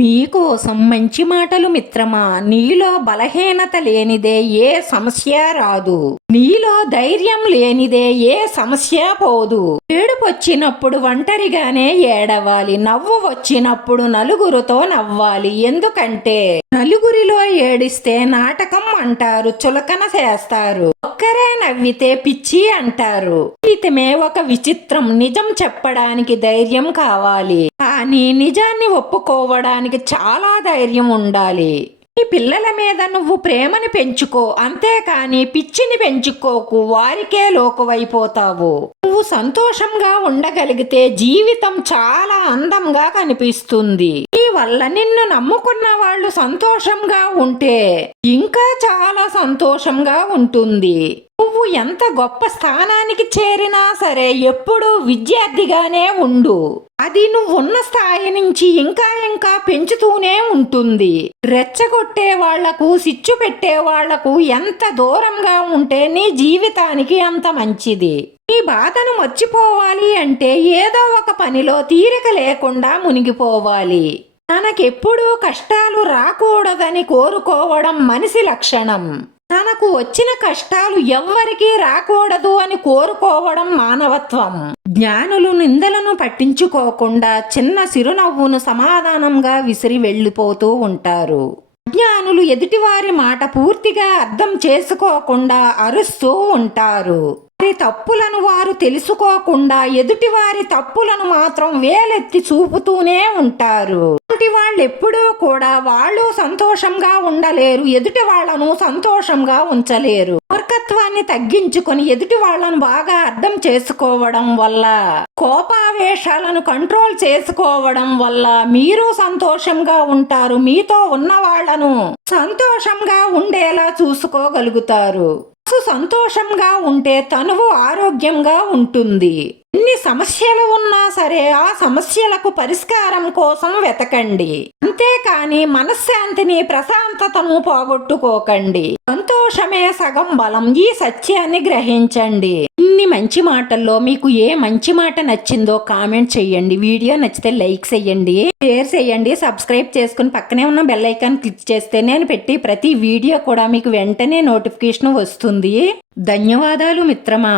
మీకోసం మంచి మాటలు మిత్రమా? నీలో బలహీనత లేనిదే ఏ సమస్య రాదు. నీలో ధైర్యం లేనిదే ఏ సమస్య పోదు. ఏడుపు వచ్చినప్పుడు ఒంటరిగానే ఏడవాలి. నవ్వు వచ్చినప్పుడు నలుగురితో నవ్వాలి. ఎందుకంటే నలుగురిలో ఏడిస్తే నాటకం అంటారు చులకన చేస్తారు. ఒక్కరే నవ్వితే పిచ్చి అంటారు. జీవితమే ఒక విచిత్రం. నిజం చెప్పడానికి ధైర్యం కావాలి. కానీ నిజాన్ని ఒప్పుకోవడానికి చాలా ధైర్యం ఉండాలి. నీ పిల్లల మీద నువ్వు ప్రేమని పెంచుకో అంతేకాని పిచ్చిని పెంచుకోకు వారికే లోకువైపోతావు. నువ్వు సంతోషంగా ఉండగలిగితే జీవితం చాలా అందంగా కనిపిస్తుంది. ఈ వల్ల నిన్ను నమ్ముకున్న వాళ్ళు సంతోషంగా ఉంటే ఇంకా చాలా సంతోషంగా ఉంటుంది. నువ్వు ఎంత గొప్ప స్థానానికి చేరినా సరే ఎప్పుడూ విద్యార్థిగానే ఉండు. అది నువ్వున్న స్థాయి నుంచి ఇంకా ఇంకా పెంచుతూనే ఉంటుంది. రెచ్చగొట్టే వాళ్ళకు సిచ్చు పెట్టే వాళ్ళకు ఎంత దూరంగా ఉంటే నీ జీవితానికి అంత మంచిది. నీ బాధను మర్చిపోవాలి అంటే ఏదో ఒక పనిలో తీరిక లేకుండా మునిగిపోవాలి. తనకెప్పుడూ కష్టాలు రాకూడదని కోరుకోవడం మనిషి లక్షణం. తనకు వచ్చిన కష్టాలు ఎవ్వరికీ రాకూడదు అని కోరుకోవడం మానవత్వం. జ్ఞానులు నిందలను పట్టించుకోకుండా చిన్న చిరునవ్వును సమాధానంగా విసిరి వెళ్ళిపోతూ ఉంటారు. జ్ఞానులు ఎదుటివారి మాట పూర్తిగా అర్థం చేసుకోకుండా అరుస్తూ ఉంటారు. వారి తప్పులను వారు తెలుసుకోకుండా ఎదుటివారి తప్పులను మాత్రం వేలెత్తి చూపుతూనే ఉంటారు. అలాంటి వాళ్ళు ఎప్పుడూ కూడా వాళ్ళు సంతోషంగా ఉండలేరు ఎదుటి వాళ్ళను సంతోషంగా ఉంచలేరు. మూర్ఖత్వాన్ని తగ్గించుకొని ఎదుటి వాళ్ళను బాగా అర్థం చేసుకోవడం వల్ల కోపావేశాలను కంట్రోల్ చేసుకోవడం వల్ల మీరు సంతోషంగా ఉంటారు. మీతో ఉన్న వాళ్ళను సంతోషంగా ఉండేలా చూసుకోగలుగుతారు. మనసు సంతోషంగా ఉంటే తనువు ఆరోగ్యంగా ఉంటుంది. ఎన్ని సమస్యలు ఉన్నా సరే ఆ సమస్యలకు పరిష్కారం కోసం వెతకండి. అంతేకాని మనశ్శాంతిని ప్రశాంతతను పోగొట్టుకోకండి. సంతోషమే సగం బలం. ఈ సత్యాన్ని గ్రహించండి. ఇన్ని మంచి మాటల్లో మీకు ఏ మంచి మాట నచ్చిందో కామెంట్ చేయండి. వీడియో నచ్చితే లైక్ చేయండి షేర్ చేయండి సబ్స్క్రైబ్ చేసుకుని పక్కనే ఉన్న బెల్ ఐకాన్ క్లిక్ చేస్తే నేను పెట్టి ప్రతి వీడియో కూడా మీకు వెంటనే నోటిఫికేషన్ వస్తుంది. ధన్యవాదాలు మిత్రమా.